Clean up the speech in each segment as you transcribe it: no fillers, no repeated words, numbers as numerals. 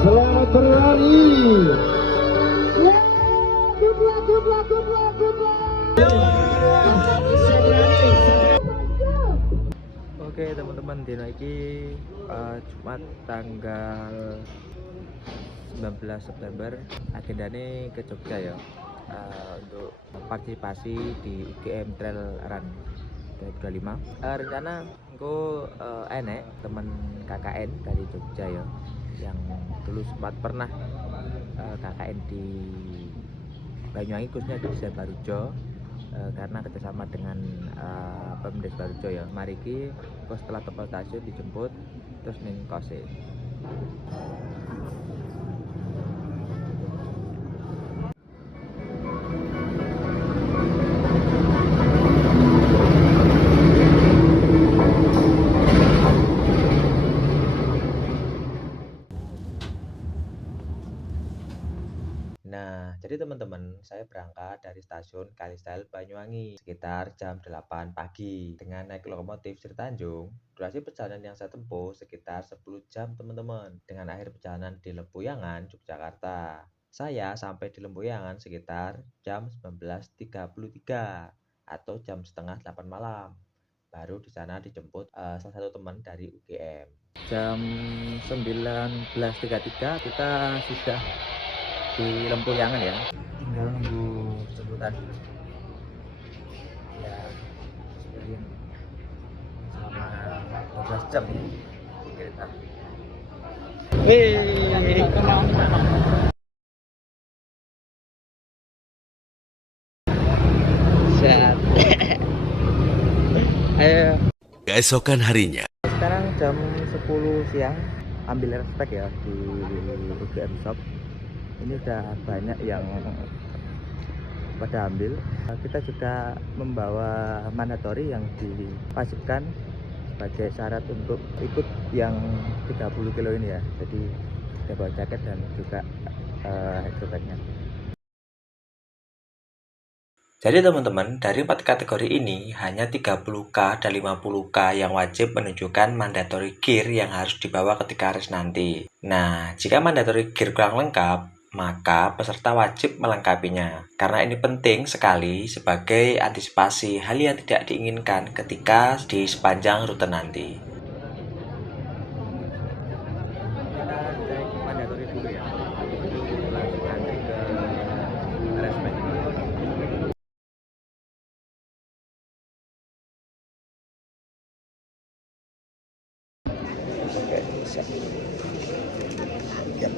Selamat berlari. Oke teman-teman, dino iki Jumat tanggal 19 September agendanya ke Jogja ya, untuk partisipasi di UGM Trail Run 2025. Rencana engko enek temen KKN dari Jogja ya, yang dulu sempat pernah KKN di Banyuwangi, khususnya di Desa Barujo, karena kerjasama dengan Pemdes Barujo ya. Mari ki setelah tepal stasiun dijemput terus ning kose. Nah, jadi teman-teman, saya berangkat dari stasiun Kalistel Banyuwangi sekitar jam 8 pagi dengan naik lokomotif Sri Tanjung. Durasi perjalanan yang saya tempuh sekitar 10 jam teman-teman, dengan akhir perjalanan di Lempuyangan, Yogyakarta. Saya sampai di Lempuyangan sekitar jam 19.33 atau jam setengah 8 malam. Baru di sana dijemput salah satu teman dari UGM. Jam 19.33 kita sudah di Lempuyangan ya, tinggal nunggu jemputan ya. Sekian selama 12 jam di kereta. Set. Ayo. Keesokan harinya, Sekarang jam 10 siang, ambil respek ya di UGM Shop. Ini udah banyak yang pada ambil. Kita juga membawa mandatory yang diwajibkan sebagai syarat untuk ikut yang 30 kilo ini ya. Jadi kita bawa jaket dan juga hydrobagnya. Jadi teman-teman, dari 4 kategori ini hanya 30K dan 50K yang wajib menunjukkan mandatory gear yang harus dibawa ketika race nanti. Nah, jika mandatory gear kurang lengkap, maka peserta wajib melengkapinya. Karena ini penting sekali sebagai antisipasi hal yang tidak diinginkan ketika di sepanjang rute nanti. Kita cek mandatory dulu ya. Langsung antri ke respect. Oke, siap. Yap.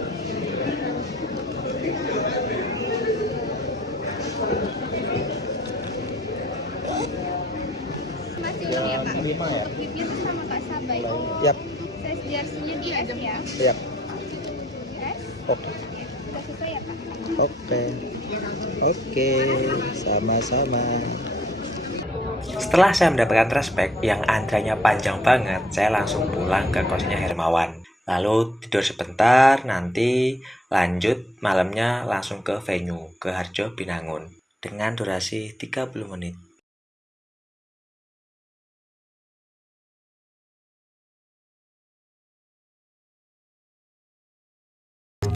Masih ulang ya Kak? 5 ya? Klipnya tuh sama Kak Sabai. Yap. Size jersey-nya di S ya? Yap. S? Oke. Udah sesuai ya Kak? Oke. Oke, sama-sama. Setelah saya mendapatkan respect yang antriannya panjang banget, saya langsung pulang ke kosnya Hermawan. Lalu tidur sebentar, nanti lanjut malamnya langsung ke venue, ke Harjo Binangun, dengan durasi 30 menit.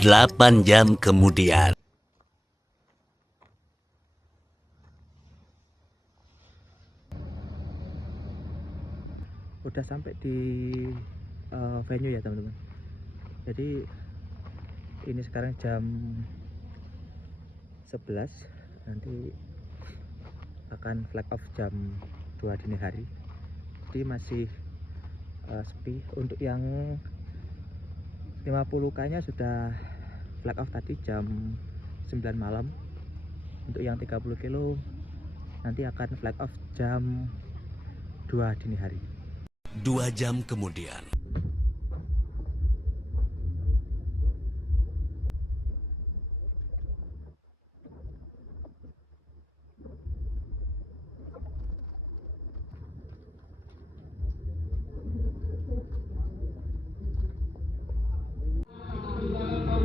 Delapan jam kemudian. Udah sampai di venue ya teman-teman. Jadi ini sekarang jam 11, nanti akan flag off jam 2 dini hari. Jadi masih sepi. Untuk yang 50K nya sudah flag off tadi jam 9 malam. Untuk yang 30 kilo nanti akan flag off jam 2 dini hari. 2 jam kemudian.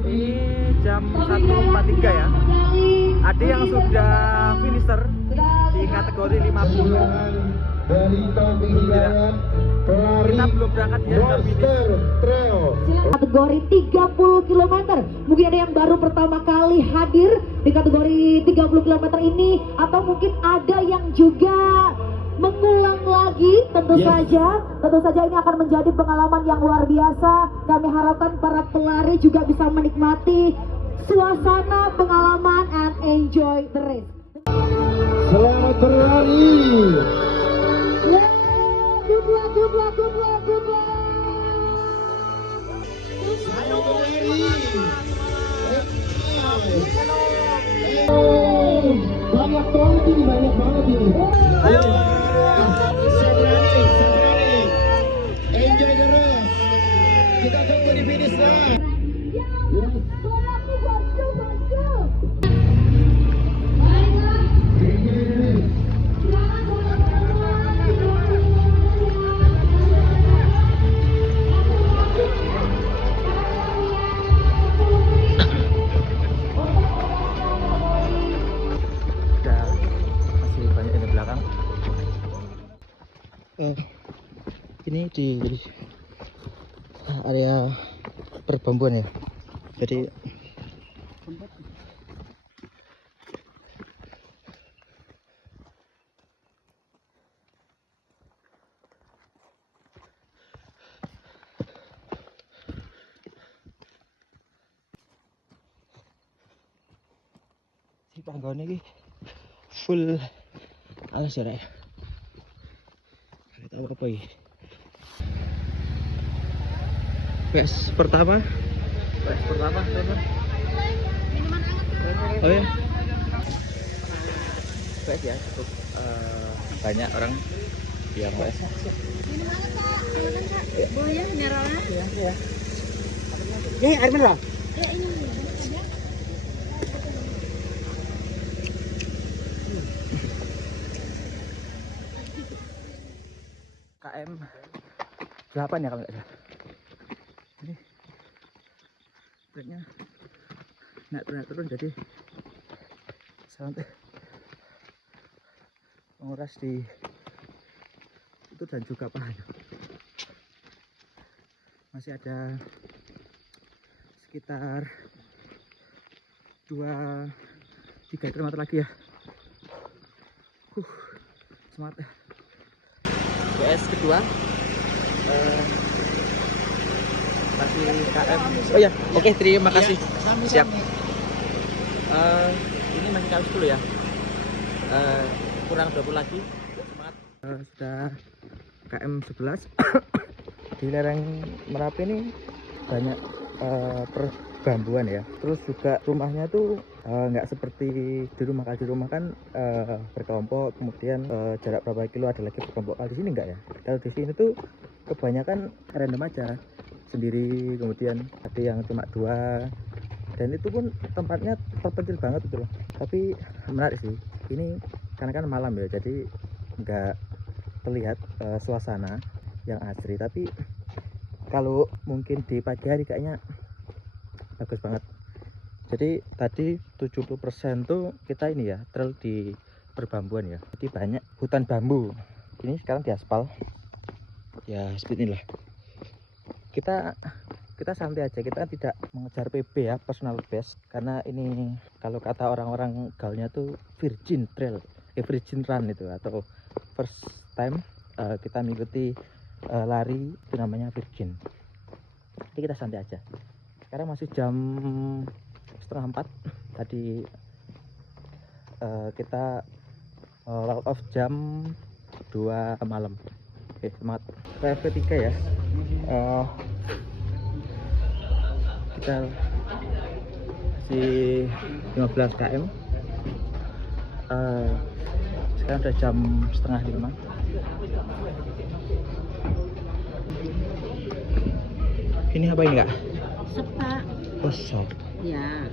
Ini jam 1.43 ya. Ada yang sudah finisher di kategori 50. dari Tommy Hidayat Kita belum berangkat ya, udah finish. Kategori 30 km. Mungkin ada yang baru pertama kali hadir di kategori 30 km ini, atau mungkin ada yang juga mengulang lagi. Tentu saja ini akan menjadi pengalaman yang luar biasa. Kami harapkan para pelari juga bisa menikmati suasana pengalaman and enjoy the race. Selamat berlari. Good luck. Ayo berlari. Banyak banget ini. Ayo. Sabrani. Enjoy the race. Kita tunggu di finish lah. Udah masih banyak yang di belakang. Ini di area perbambuan ya. Jadi si panggone iki full alas ya, Rek. Nggak tahu apa ini. PS pertama, teman. Oh ya. PS ya, cukup banyak orang yang PS. Boleh ya mineralnya? Ya. Ini air mineral. Ya ini. KM 8 ya kalau nggak salah. Ini treknya naik turun jadi sangat menguras di itu dan juga paha. Masih ada sekitar 2-3 km lagi ya. Semangat ya. PS kedua masih KM. Oh ya, oke, terima kasih. Siap. Ini masih KM 10 ya. Kurang 20 lagi. Semangat. Sudah KM 11. Di lereng Merapi ini banyak perbambuan ya. Terus juga rumahnya tuh nggak seperti di rumah. Kalau di rumah kan berkelompok, kemudian jarak berapa kilo ada lagi berkelompok. Kalau di sini enggak ya. Kalau di sini tuh kebanyakan random aja, sendiri, kemudian ada yang cuma 2, dan itu pun tempatnya terpencil banget gitu loh. Tapi menarik sih. Ini karena kan malam ya, jadi nggak terlihat suasana yang asri. Tapi kalau mungkin di pagi hari kayaknya bagus banget. Jadi tadi 70% tuh kita ini ya, trail di perbambuan ya. Jadi banyak hutan bambu. Ini sekarang di aspal. Ya seperti inilah. Kita santai aja, kita tidak mengejar PB ya, personal best, karena ini kalau kata orang-orang gaulnya tuh virgin trail, virgin run itu, atau first time kita mengikuti lari itu namanya virgin. Jadi kita santai aja. Sekarang masih jam 3:30. Tadi kita load off jam 2 malam. Oke, semangat. PFP 3 ya. Kita masih 15 km. Sekarang udah jam 4:30. Ini apa ini, Kak? Sepak. Oh, sop. Ya.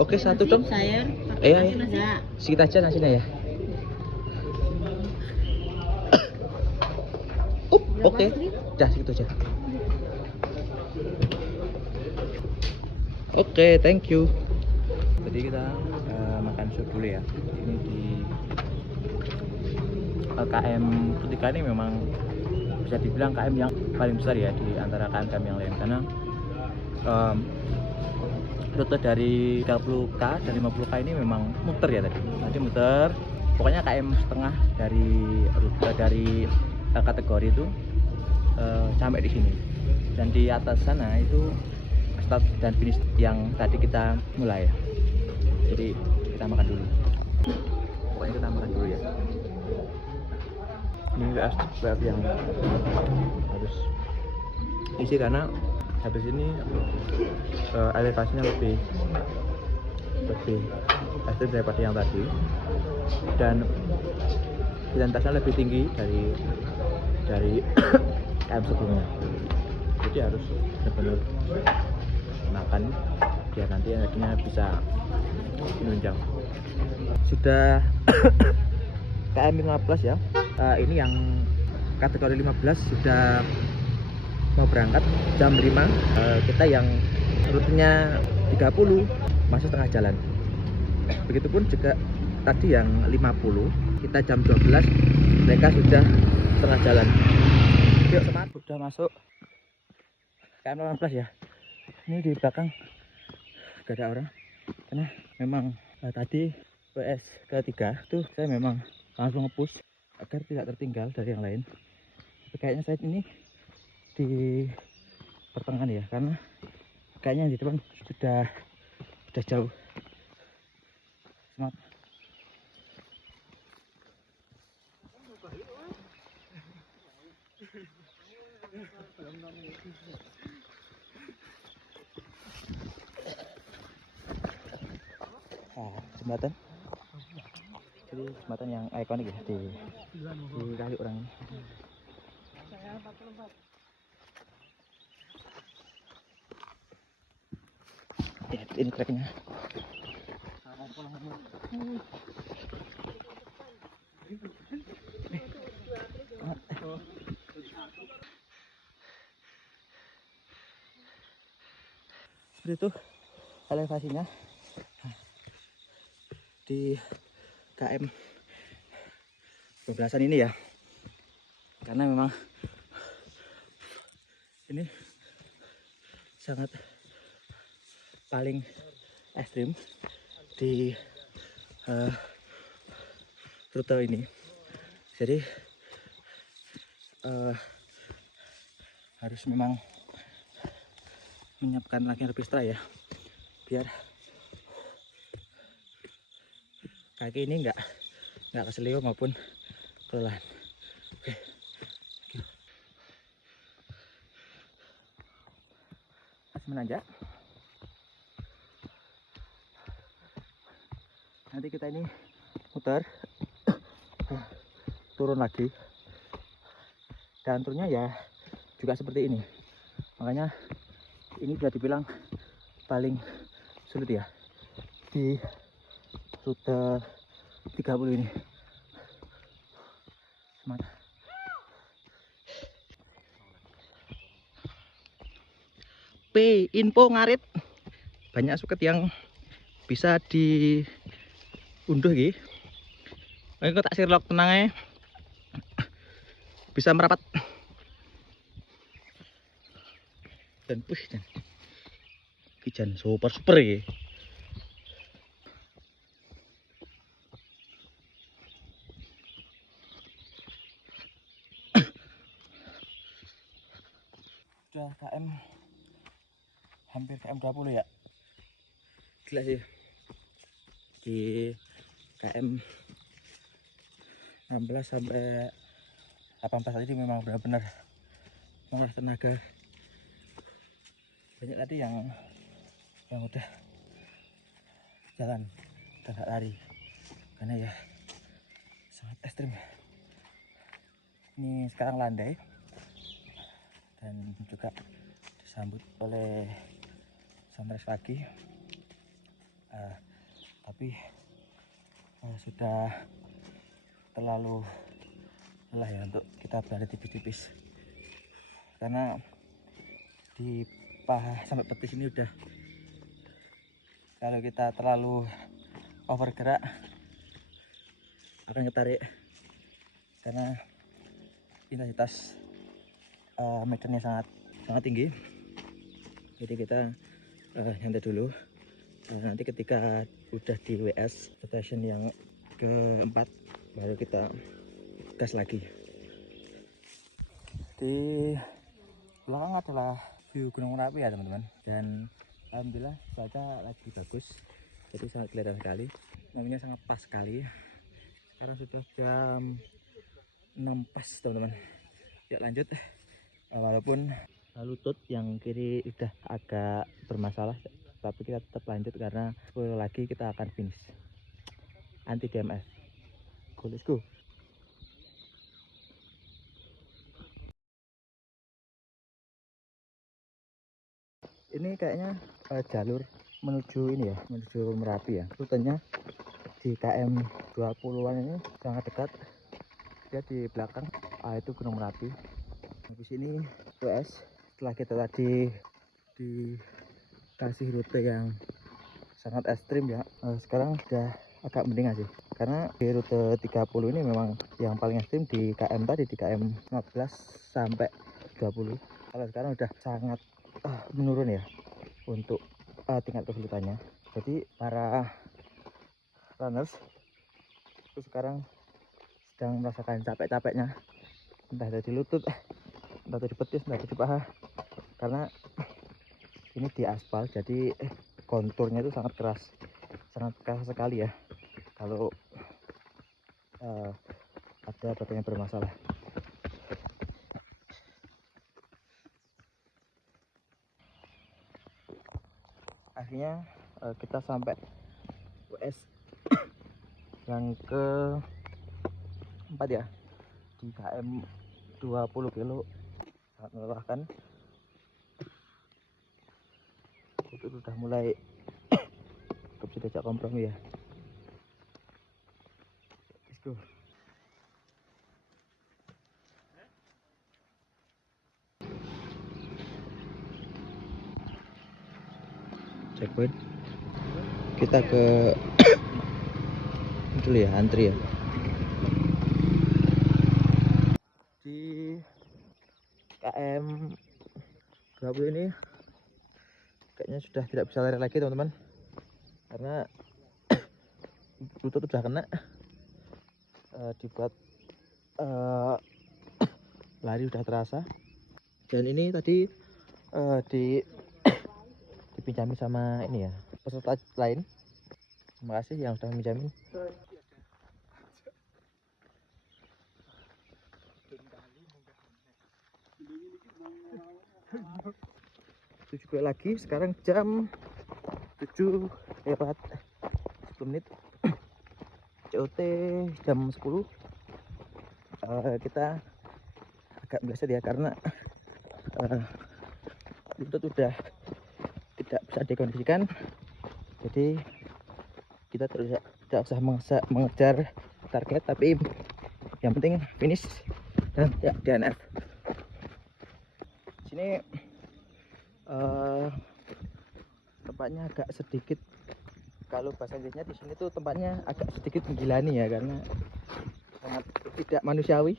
Oke, satu dong. Sayur. Iya. Ya. Sedikit aja nasinya ya. Oke. Udah segitu aja. Oke, thank you. Jadi kita makan sup dulu ya. Ini di KM ketiga ini memang bisa dibilang KM yang paling besar ya di antara KM-KM yang lain, karena rute dari 30K dan 50K ini memang muter ya tadi muter, pokoknya KM setengah dari rute dari kategori itu sampai di sini, dan di atas sana itu start dan finish yang tadi kita mulai ya. Jadi kita makan dulu, pokoknya kita makan dulu ya. Ini WF yang harus isi karena habis ini elevasinya lebih ekstrim daripada yang tadi, dan intensitasnya lebih tinggi dari KM sebelumnya. Jadi harus benar-benar makan biar nanti energinya bisa menunjang. Sudah KM 15 ya. Ini yang kategori 15 sudah mau berangkat jam 5. Kita yang rutenya 30 masih setengah jalan. Begitupun juga tadi yang 50, kita jam 12, mereka sudah setengah jalan. Yuk semangat, sudah masuk KM 18 ya. Ini di belakang gak ada orang karena memang tadi PS ketiga itu saya memang langsung nge-push agar tidak tertinggal dari yang lain. Tapi kayaknya saya ini di pertengahan ya, karena kayaknya di depan sudah jauh. Semangat. Jembatan. Jadi jembatan yang ikonik ya di kali orang ini. Ya, ini treknya. Seperti itu elevasinya di KM 12-an ini ya, karena memang ini sangat paling ekstrim di rute ini. Jadi harus memang menyiapkan lagi lebih ekstra ya, biar kaki ini nggak keselio maupun kelelahan. Oke. Masih menanjak. Nanti kita ini muter turun lagi, dan turunnya ya juga seperti ini. Makanya ini bisa dibilang paling sulit ya di rute 30 ini. Semangat. Info ngarit banyak suket yang bisa diunduh iki. Ini tak sirlock tenang bisa merapat. Dan kijan super ya. Sudah KM hampir KM 20 ya. Gila sih. Di KM 16 sampai 18 tadi memang benar-benar menguras tenaga. Banyak tadi yang udah jalan, udah gak lari karena ya sangat ekstrim. Ini sekarang landai dan juga disambut oleh sunrise pagi, tapi sudah terlalu lelah ya untuk kita berada tipis-tipis, karena di paha sampai betis ini udah, kalau kita terlalu over gerak akan ketarik karena intensitas medannya sangat tinggi, jadi kita nyantai dulu. Nanti ketika udah di WS station yang keempat baru kita gas lagi. Di belakang adalah view Gunung Merapi ya teman-teman, dan alhamdulillah cuaca lagi bagus, jadi sangat kelihatan sekali, momennya sangat pas sekali. Sekarang sudah jam 6 pas teman-teman. Ya lanjut, walaupun lutut yang kiri udah agak bermasalah, tapi kita tetap lanjut karena lagi kita akan finish anti DMS. Go, let's go. Ini kayaknya jalur menuju ini ya, menuju Merapi ya. Rutenya di KM 20-an ini sangat dekat. Dia di belakang itu Gunung Merapi. Di sini WS. Setelah kita tadi dikasih rute yang sangat ekstrim ya, sekarang sudah agak mendingan sih. Karena di rute 30 ini memang yang paling ekstrim di KM tadi, di KM 15 sampai 20. Kalau sekarang udah sangat menurun ya untuk tingkat kesulitannya. Jadi para runners itu sekarang sedang merasakan capek-capeknya, entah dari lutut, entah dari betis, entah dari paha, karena ini di aspal, jadi konturnya itu sangat keras sekali ya kalau ada batu yang bermasalah. Akhirnya kita sampai WS yang ke 4 ya, di KM 20 kilo. Sangat melelahkan. Itu sudah mulai sudah diajak kompromi ya. Let's go. Checkpoint. Kita ke dulu ya, antri ya. Di KM 20 ini kayaknya sudah tidak bisa lari lagi teman-teman, karena lutut udah kena. Dibuat lari udah terasa. Dan ini tadi dipinjami sama ini ya, peserta lain. Terima kasih yang sudah meminjamin. Tujuh kali lagi, sekarang jam 7 lewat 10 menit. COT jam 10. Kita agak meleset ya, karena lutut udah tidak bisa dikondisikan, jadi kita tidak usah mengejar target, tapi yang penting finish dan ya DNF. Sini tempatnya agak sedikit, kalau bahasa Inggrisnya di sini tuh tempatnya agak sedikit menggilani ya, karena sangat tidak manusiawi.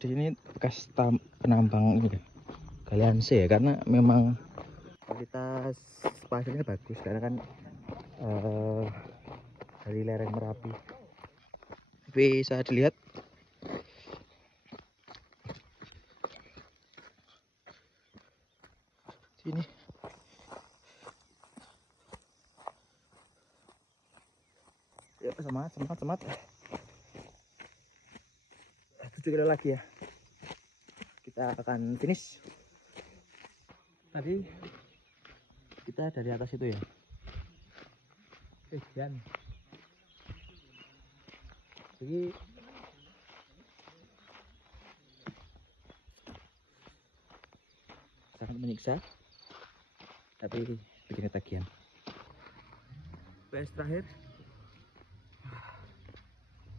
Di sini bekas penambang ini ya, galian C ya, karena memang kualitas pasirnya bagus, karena kan dari lereng Merapi. Bisa dilihat sini. Yuk, semangat. 7 kilo lagi ya, kita akan finish. Tadi kita dari atas itu ya, Jan. Jadi sangat menyiksa, tapi begini tagihan. PS terakhir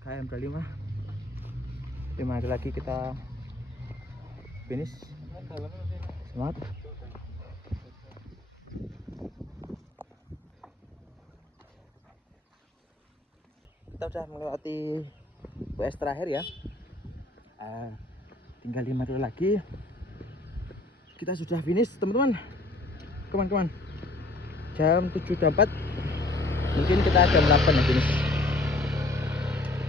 KM 25, 5 hari lagi kita finish. Semangat. kita udah melewati US terakhir ya. Tinggal 5 kilo lagi kita sudah finish teman-teman. Kawan-kawan, jam 7.04, mungkin kita jam 8 ya finish.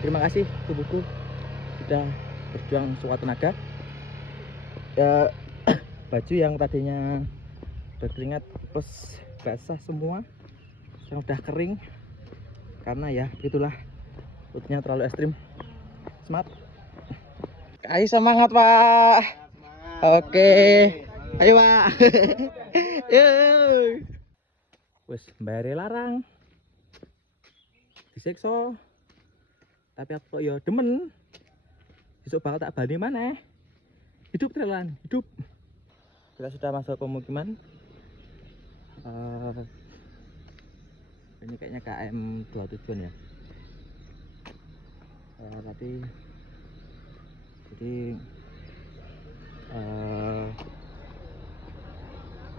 Terima kasih tubuhku sudah berjuang sekuat tenaga ya. Baju yang tadinya berkeringat plus basah semua yang udah kering karena ya itulah lautnya terlalu ekstrim. Semangat, ayo semangat Pak. Oke, ayo Pak. Wes bayar larang disiksa, tapi aku kok ya demen. Besok bakal tak balik mana? Hidup trelan, hidup. Kita sudah masuk pemukiman. Ini kayaknya KM 27 ya. Tapi jadi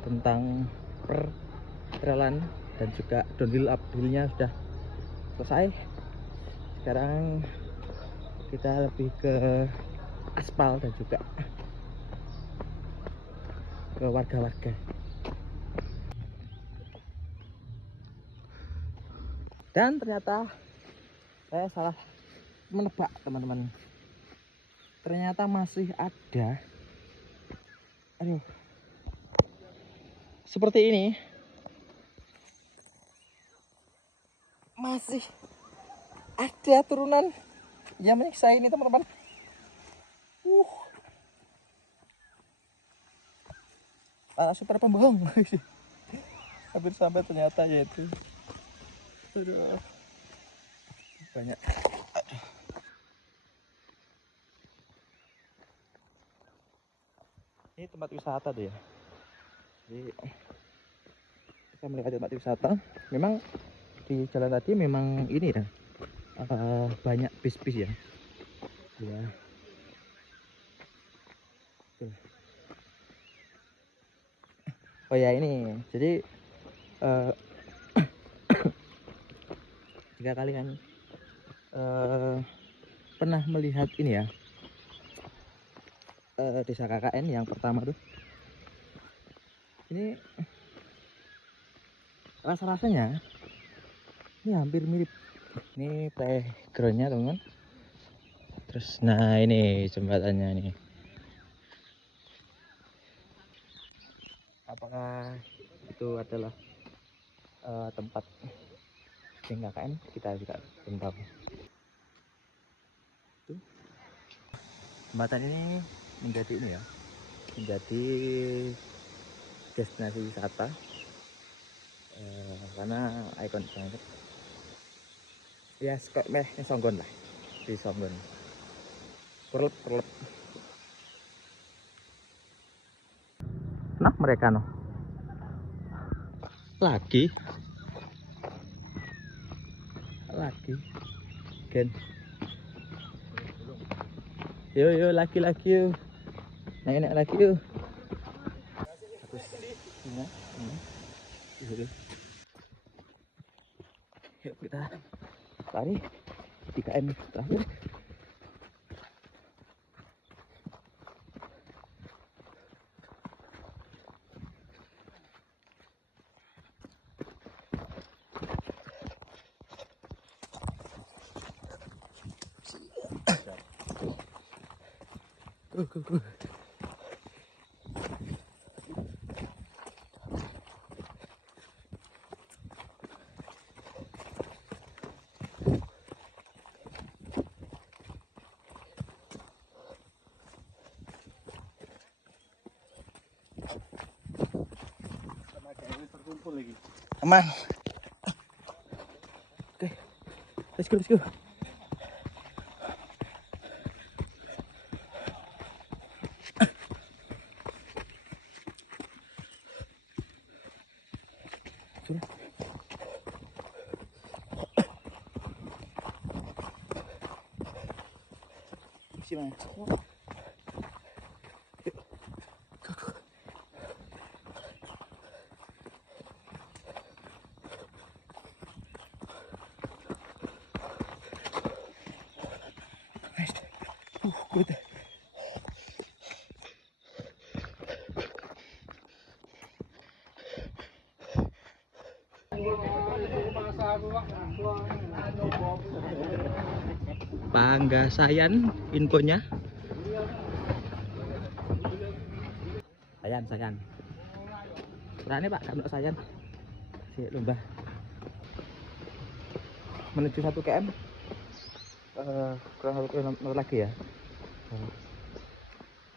tentang pertrelan dan juga downhill uphillnya sudah selesai. Sekarang kita lebih ke aspal dan juga ke warga-warga. Dan ternyata saya salah menebak teman-teman. Ternyata masih ada, aduh, seperti ini, masih ada turunan yang menyiksa ini teman-teman. Para super pembohong. Hampir sampai ternyata yaitu. Aduh, banyak. Aduh. Ini tempat wisata tuh ya. Jadi kita melihat tempat wisata. Memang di jalan tadi memang ini ya, banyak bis-bis ya. Ya. Oh ya ini, jadi jika kalian pernah melihat ini ya, desa KKN yang pertama tuh, ini rasa-rasanya ini hampir mirip. Ini playgroundnya teman-teman. Terus nah ini jembatannya ini. Apakah itu adalah tempat KKN? Kita juga belum tahu. Tuh. Jembatan ini menjadi ini ya, menjadi destinasi wisata karena ikon banget. Ya, kok meh Songgon lah, di Songgon. Perlep. Nah mereka no lagi gen yo lagi yuk naik lagi yuk. Terus yuk kita lari 3 m terakhir. Go. Aman. Oke. Let's go. Gimana? Yuk. Go. Panggasayan infonya. Sayan. Berani Pak, kami sayan. Si lomba. Menuju 1 km. Kurang 1 km lagi ya.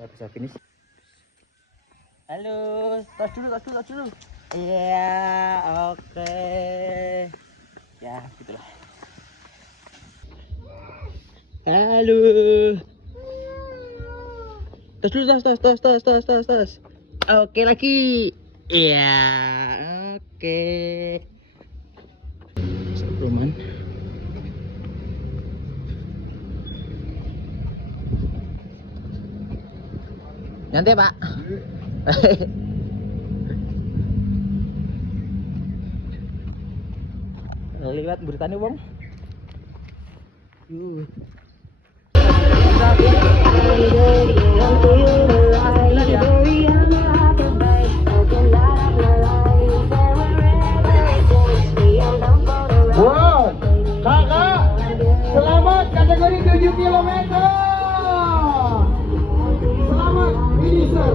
Saya bisa finish. Halo, tos dulu. Iya, oke. Ya, gitulah. Halo. Tos dulu, tos. Oke lagi. Iya, oke. Sebelumnya. Nyantai Pak. Liwat beritanya wong. Wow, kakak, selamat kategori 7 km. Selamat finisher.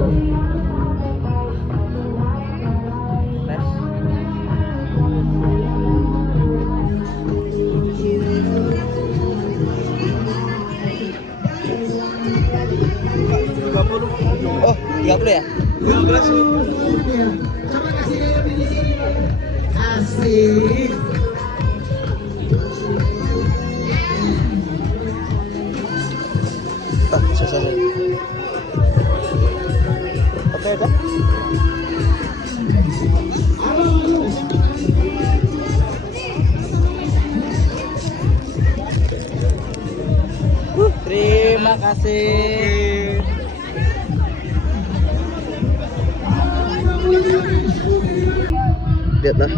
Oh, 30 ya? 12. Coba kasih gaya di sini. Asik. Selesai. Oke, udah. Terima kasih. Lihatlah.